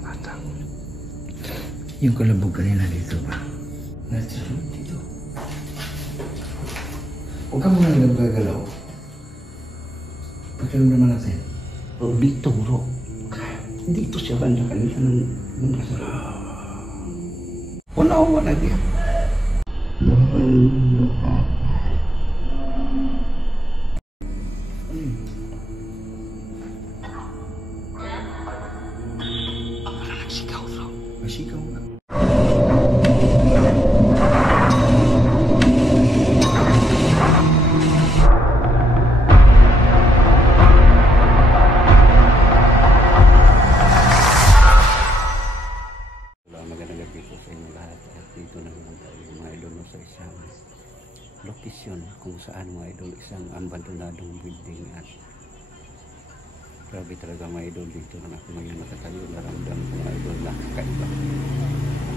ng bata. Yung kalabog kanina dito ba? Nasa room dito. Huwag ka muna nagagalaw. Pagkaroon naman natin. Oh, dito bro. Dito siya banda kanina nung nasa room. Wala dia. Nagsigaw bro. Masigaw nga. Lokasyon kung saan mga idol isang abandonadong building at grabe talaga mga idol dito na ako ngayon nakatayo naramdam ko mga idol na kakaiba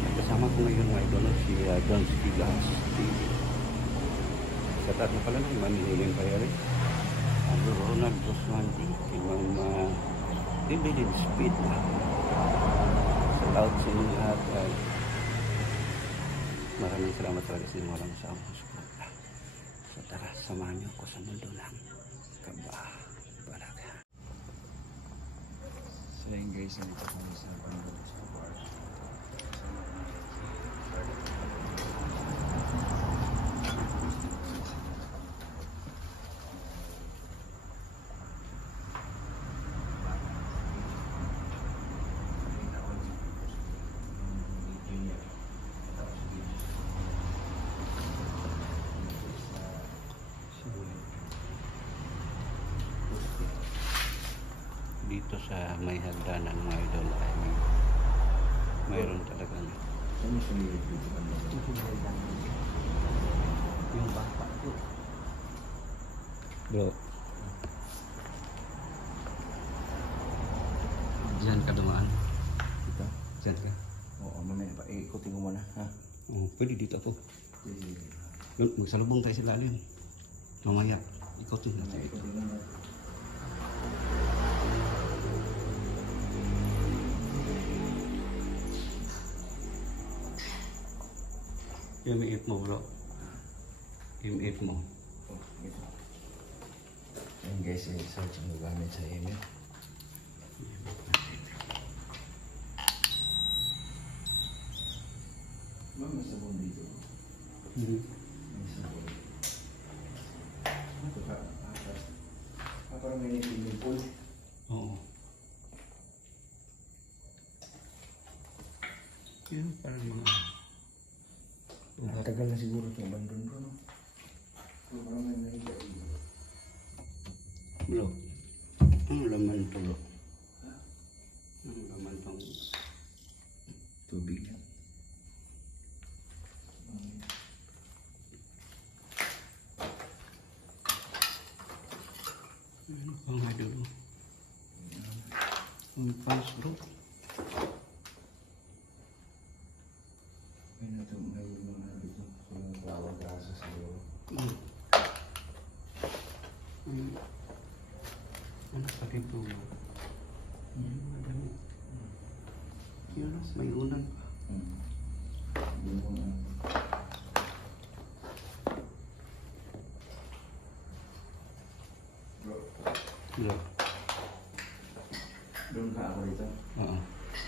at kasama ko ngayon mga idol si Don Spigas sa tato pala na manililing payari Ronald Roswandi yung dividend speed na sa laut sa inyo at maraming salamat talaga sa inyo walang sama suporta. So tara, samahan niyo ako sa mundo ng kabah-balaga. So yun guys, nandito kami sa bundok sa park. Dito sa may hagdanan mga idol ay mayroon talagang yung baka po bro dyan ka dumaan Dito? dyan ka Oo, mamaya pa. Ikutin ko muna, ha? pwede dito po magsalubong tayo sa lalim mamaya ikutin natin Ikutin mo na. M8 mo bro M8 mo Oh, ito. Ayan guys, i-search ang gamit sa email. Ma'am, may sabon dito. May sabon. Ito ka. Parang may naging pool. oo yun parang mga Matagal na siguro itong abandon ko, no? So, parang may nahiga dito. bro ang laman to bro ang laman tong Tubig yan. ano pang idol ang pants bro May na ito, may mga dito. So, yung flower grasses siguro. ano pa dito bro yun may unan pa Yung mga... Bro, bro doon ka ako dito. oo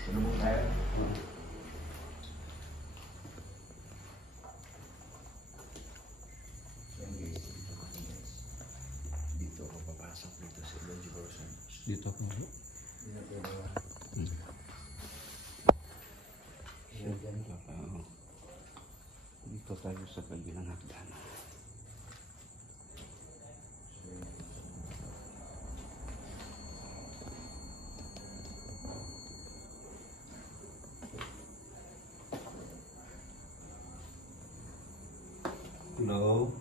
Tulungan tayo. Dito ako papasok dito sa Lodge Person. dito po bro Dito ako. dito tayo sa kabilang hagdanan hello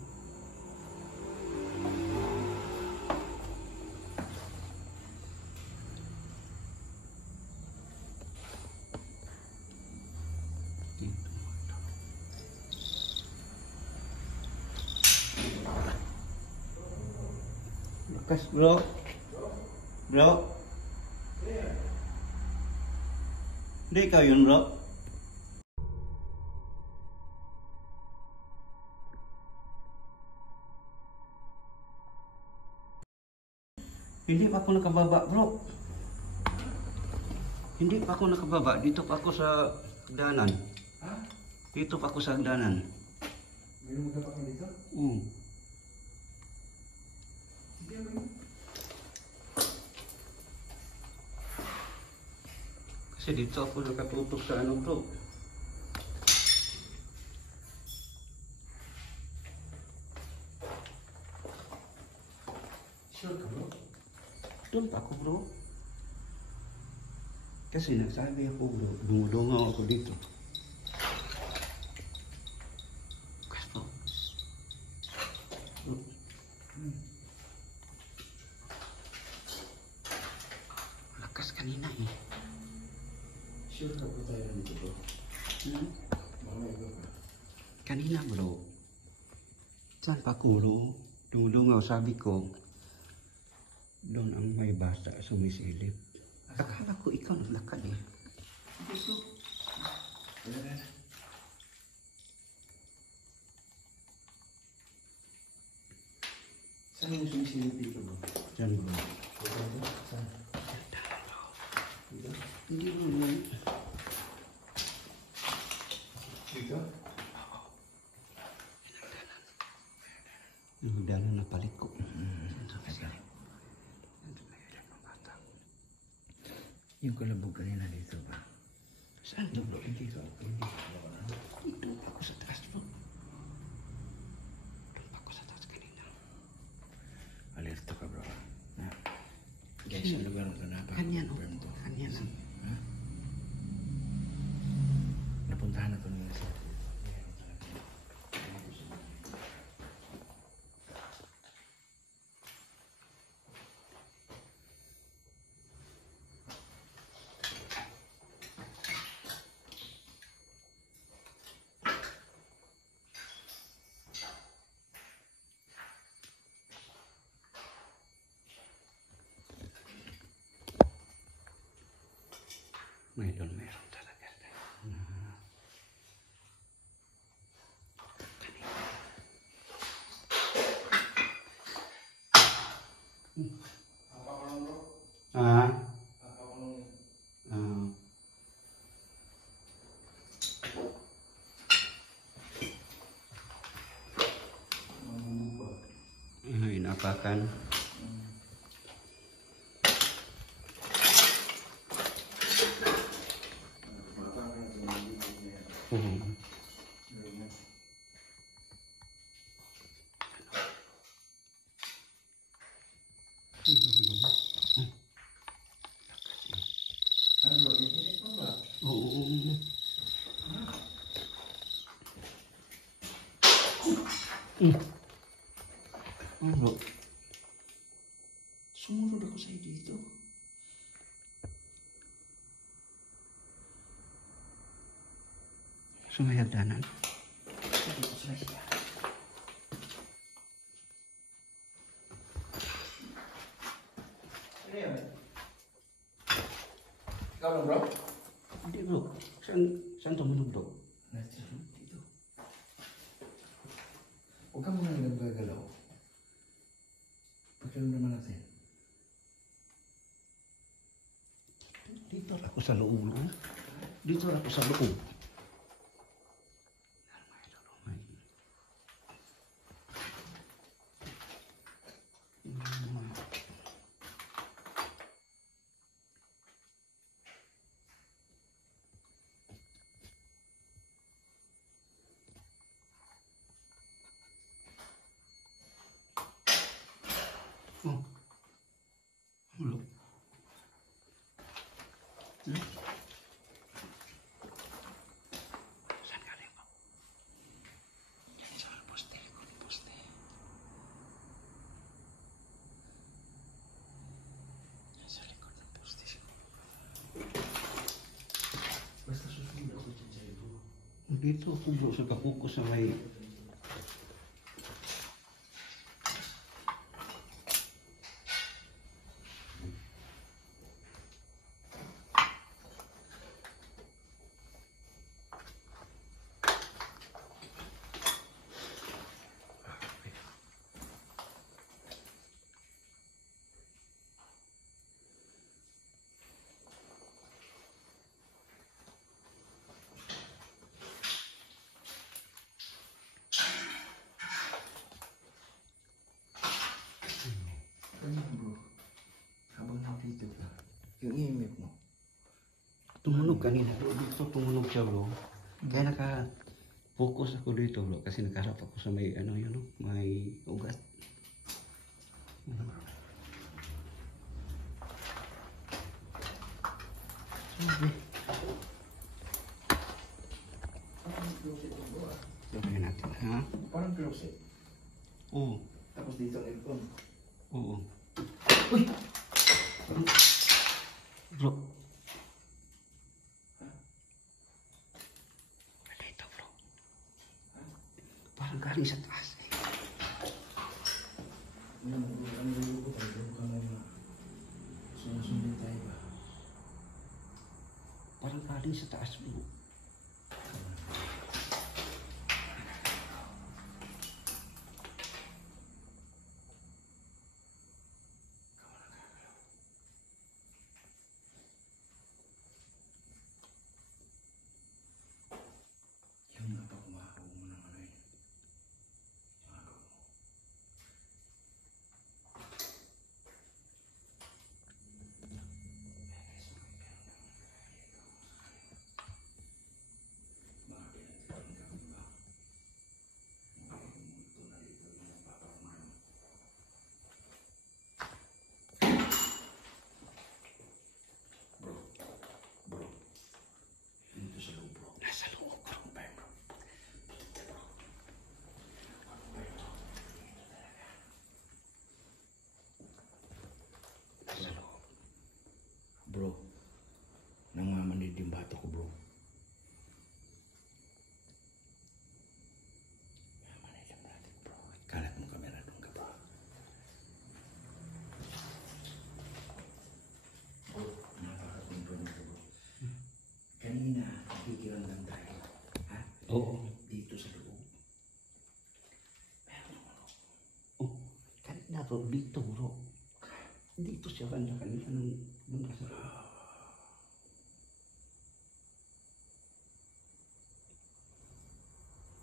Lukas bro bro Hindi ikaw yun, bro. Hindi pa ako nakababa, bro. Hindi pa ako nakababa. Dito pa ako sa hagdanan. Ha? Dito pa ako sa hagdanan. May lumagap ka dito? Oo. Hindi ako yun. Kasi dito ako nakatutok sa ano, bro. Sure ka, bro? Doon pa ako, bro. Kasi nagsabi ako, bro, dumudungaw ako dito. Kaso, bro, lakas kanina eh. Sure ka po tayo nandito, bro? Hmm? Mamaya ba ka? Kanina, bro. Saan pa ako, bro? Dumudungaw, sabi ko, doon ang may bata sumisilip. Akala ko ikaw naglakad eh. Dito. Wala na. Saan yung sumisilip dito, bro? Diyan, bro. Saan? Dito? Hindi, bro. Dito? Nagdalan na palit ko. Yung kalabog kanina dito ba? Saan to, bro? Hindi ka. Hindi ka. Dito pa ako sa taas, bro. Doon pa ako sa taas kanina. Alerto ka, bro. Ha? Guys, sa lugar ito na pa. Kanyan, oh. Confirm to. Kanyan, oh. Ha? Napuntahan na ito nila sa... Meron talaga. Apa ko lang, bro? Ah? Apa ko lang. Ah. Mamumubag. Inapakan. Ano, iinit mo ba? Oo. Ano? Sumunod ako sa'yo dito. Sumayagdanan. Dito sa siya. Ano yan? Ikaw lang, bro? Hindi, bro. Saan tumunog, bro? Nasa room dito. Huwag ka muna nagagalaw. Pagkaroon naman natin. Dito ako sa loob, bro. Dito ako sa loob. Oh. Hello. Saan galing ba? Sa poste. Poste. Sa likod ng poste. Basta susunod ako dyan sa iyo. Dito ako, bro, sa kapuko sa may... Yung imip mo. Tumunog kanina. Dito tumunog siya bro. Kaya naka-focus ako dito bro. Kasi nakaharap ako sa may ano yun, no? May ugat. Sabi. Sabi natin ha? Parang closet. Oo. Tapos dito ang aircon. Oo. Uy! Bro. Ano ito bro? Parang galing sa taas eh. Ano ko tayo? Ka na sunod tayo ba? Parang galing sa taas bro. Yung napakumahaw mo ng ano yun. Magaw mo. Nasa loob bro. Nasa loob. Bro, nangmamanid yung bato ko bro. Nangmamanid yung bato ko bro. Kalat mo kamera doon ka bro. Bro, nakaka-control mo bro. Kanina, nakikiramdam tayo. Ha? Oo. Dito sa loob. Meron ako. Oh, kanina bro, dito bro. Dito siya banda kanina nung nasa loob.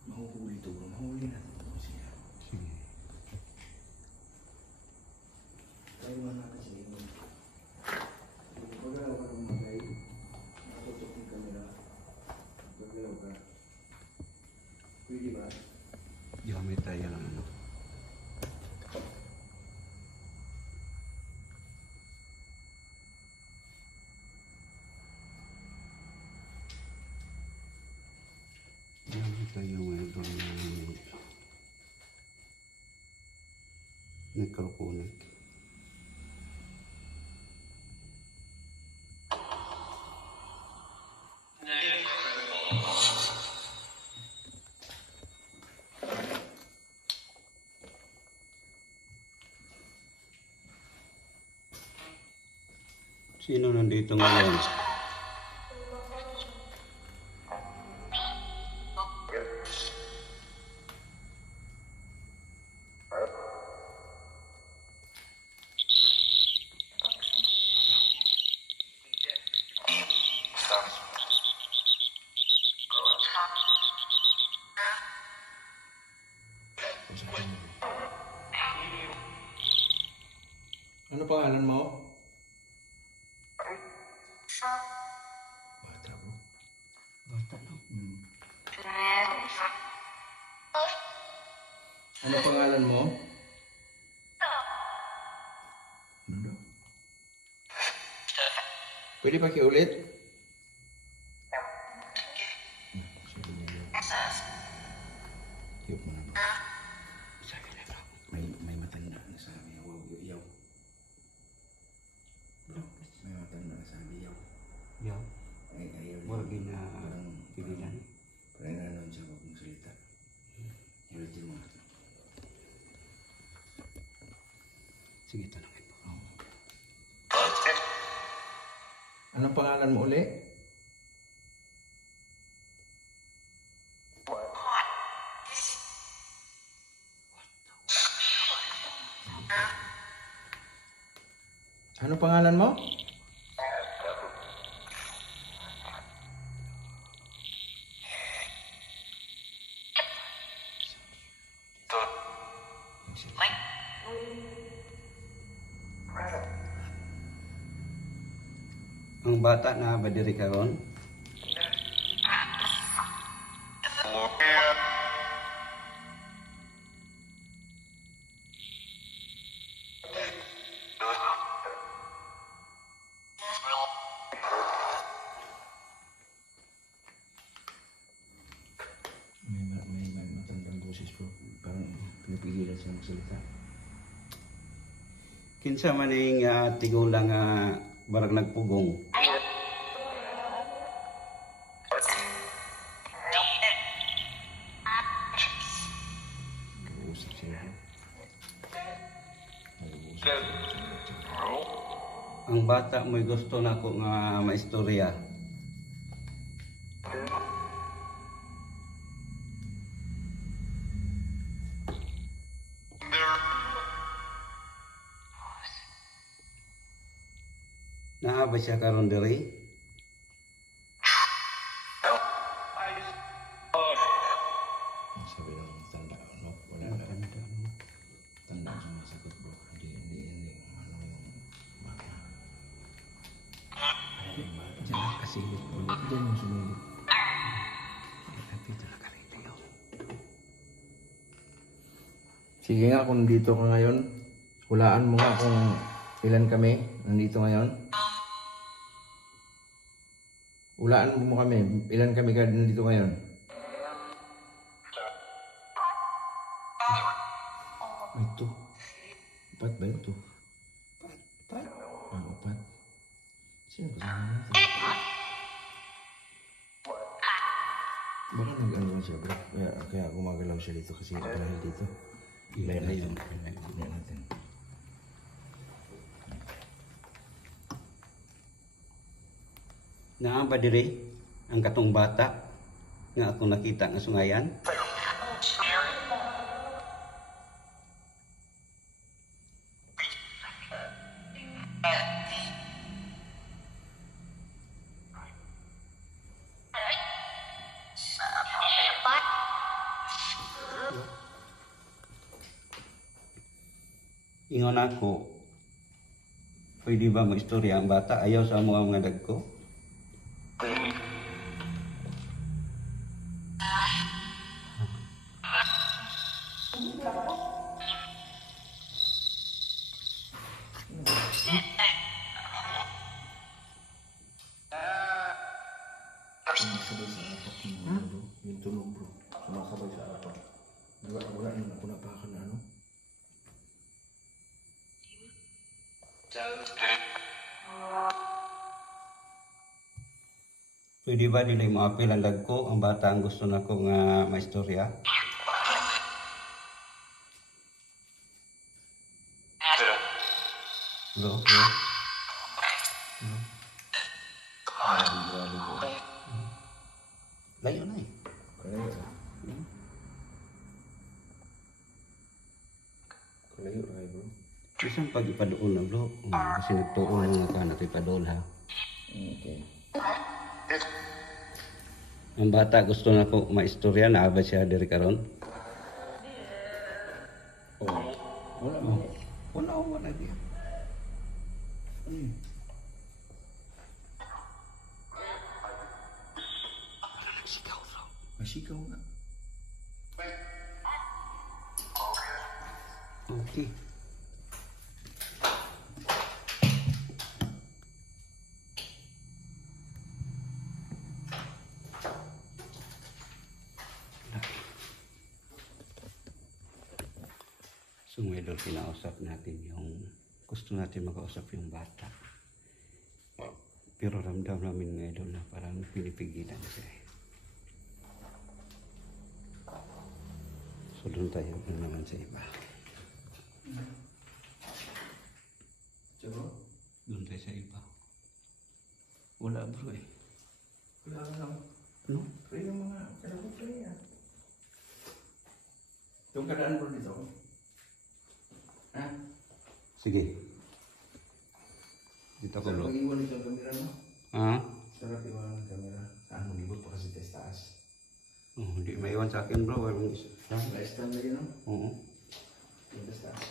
Mahuhuli ito bro. Mahuli natin ito siya. Sige. Tayo man natin sa inyo. Pagalaw ka ng magay. Nakatutok yung camera. Pagalaw ka. Pwede ba? Gamit tayo ng ano. Gamit tayo ngayon ng necroponic. Sino nandito ngayon? Ano pangalan mo? Bata bro. Bata no? Ano pangalan mo? Ano daw? Pwede pa kiulit? Sabi niya yun. Tiyok mo na bro. Sabi na bro. May matanda na sabi. Wow, yaw. Bro, may matanda na sabi yaw. Yo. Ay, ayaw niya. Wala gina Parang pigilan. Parang nanon siya wag mong salita. Ulitin mo. Sige, tanongin po. Anong pangalan mo uli? Anong pangalan mo? Ang bata na ba diri karon? May matandang boses bro. Parang pinipigilan siya magsalita. Kinsa man ning tigulang nga barag nagpugong. Nag-uusap siya bro. Ang bata mo'y gusto nako nga maistorya. Naa ba siya karon diri? Sabi lang tanda no? Wala na. Tanda siya masagot bro. Hindi. Ano yung bata. Yung bata. Diyan kasilip po. Diyan yung sumilip. Dito na karito. Sige nga kung dito ka ngayon, hulaan mo nga kung ilan kami nandito ngayon. Hulaan mo kami, ilan kami ka nandito ngayon. Ay, ito. Upat ba ito? Pat. Upat. Sino kasama natin? Baka nag-ano lang siya bro. Kaya gumagalaw siya dito kasi dahil dito. Ilay na yun. Ilayan natin. Naa ba diri ang katong bata nga ako nakita nga sungayan? Ingon ako, pwede ba mo istorya ang bata? Ayaw sa mga dagko? Sumasabay sa apak yung ano bro. Yung tunog bro. Sumasabay sa apak. Wala nang ako napakan na ano. Pwede ba nila maapil ang dagko? Ang bata ang gusto nako nga maistorya? Bro. Grabe bro. Layo na eh. Kalayo ka. Kalayo ka bro. Isang pag ipadoon na bro. Kasi nagtuon nga ka natin ipadoon ha. Okay. Ang bata gusto nako maistorya na ba siya diri karon? Oh. Wala mo. Wala dia. Nagsigaw bro. Masikaw nga. Okay. So mga idol, kinausap natin yung gusto natin makausap yung bata. Pero ramdam namin mga idol na parang pinipigilan siya. So doon tayo naman sa iba. Diba? Doon tayo sa iba. Wala bro eh. Wala ka lang. No? Pray yung mga. Kailangan ko pray yan. Yung kadaan bro dito. Ha? Sige. Dito ko bro. Sarap pag-iwan ito ang kamera mo. Ha? Sarap iwan ang kamera. Saan mo libot pa kasi taas. Oh, hindi maiwan sa akin bro. Walang isa. Naka-stand lagi no? Oo. Yung taas.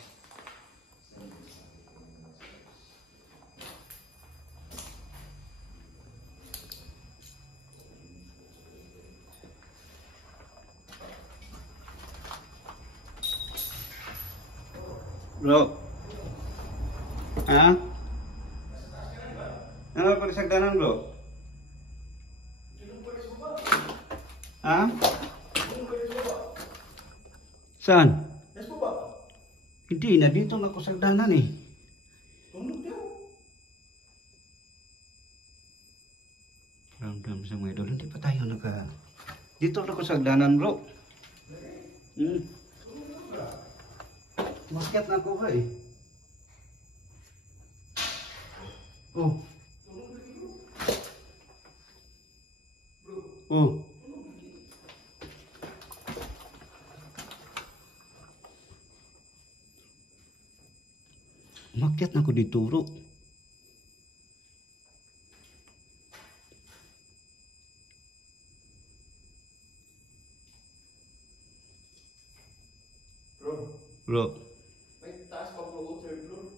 Bro. Ha? Ano pa sagdanan, bro? Ha? Saan? Yes po ba? Hindi na dito na ko sagdanan eh. Tundok niyo. Ramdam sa mga idol, hindi pa tayo naka... Dito na ko sagdanan, bro. Masket na ko ba eh. Oh. Oh. Makyat na ko dito, bro. Bro. May taas pa bro, third floor.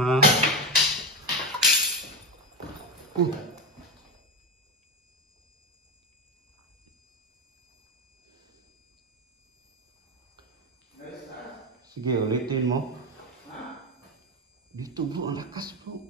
Ha? Sige, ulitin mo. Dito bro, ang lakas bro.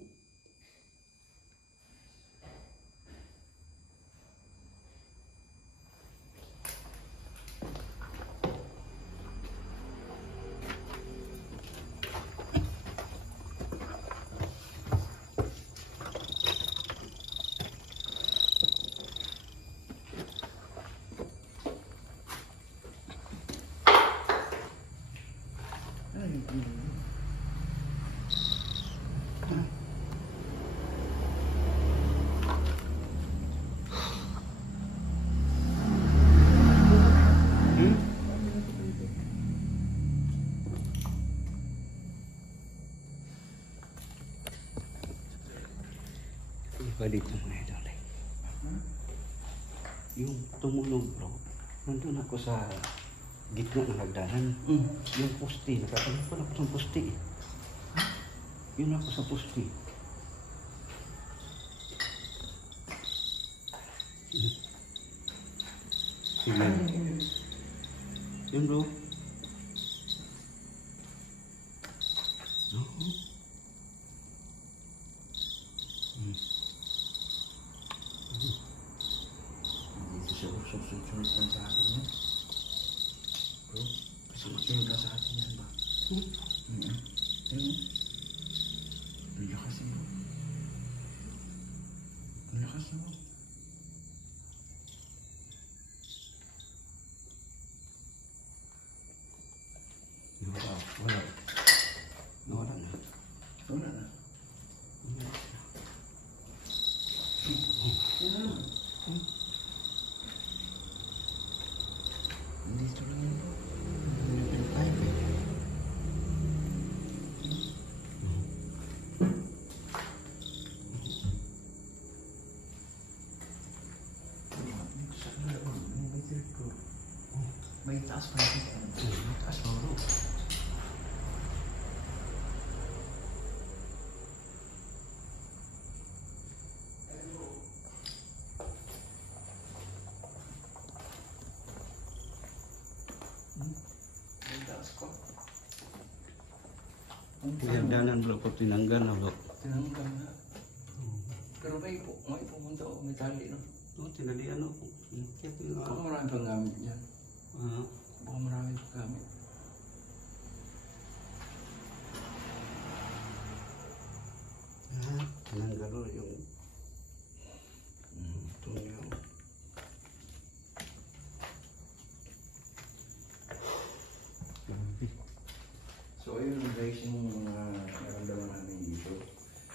Iba dito mga idol eh. Yung tumunog bro, nandun ako sa gitna ng hagdanan. Yung poste, nakatalikod ako sa poste. Yun ako sa poste. Sige. Yun bro. Dito siya susunod lang sa akin yan. Bro, susunod lang sa akin yan ba? Ang lakas mo. Ang lakas mo. Wala. Nawala na. Wala na. Dito lang yun bro. Hindi na tayo eh. May taas pa natin. May taas pa bro. May taas pa. Hagdanan bro, kung tinanggal na bro. Tinanggal na. Pero may pumunta o may tali no? Oo, tinalian ako. Kaya Baka marami pang gamit dyan. Baka marami pang gamit. Tinanggal bro yung tunyo. So ayun guys yung mga naramdaman namin dito.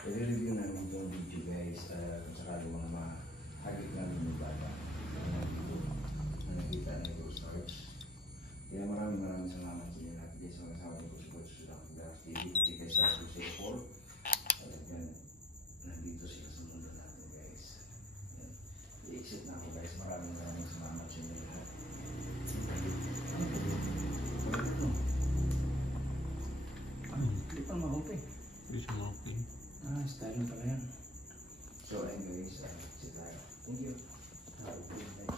I-review namin yung video guys kung sakali mga mahagit namin yung bata na nakita na ito stars. Kaya maraming salamat sa inyo natin guys sa kasama ni Coach Coach sa Dark TV pati kay Stars 264. Talagang nandito sila sa mundo natin guys. I-exit na ako guys. Maraming salamat sa inyo lahat. Hindi pa ma-open. Bisa mo okay. Style pala yan. So, ayun guys, sit tayo. Thank you. Have a good night.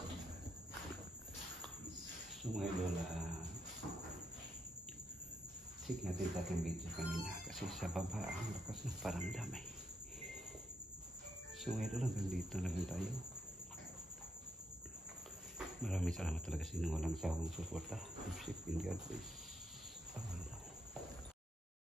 So mga idol, Check natin dating video kanina kasi sa baba ang lakas ng paramdam eh. So ngayon lang dito na lang tayo. Maraming salamat talaga sa inyo walang sawang suporta. Keep safe in God please.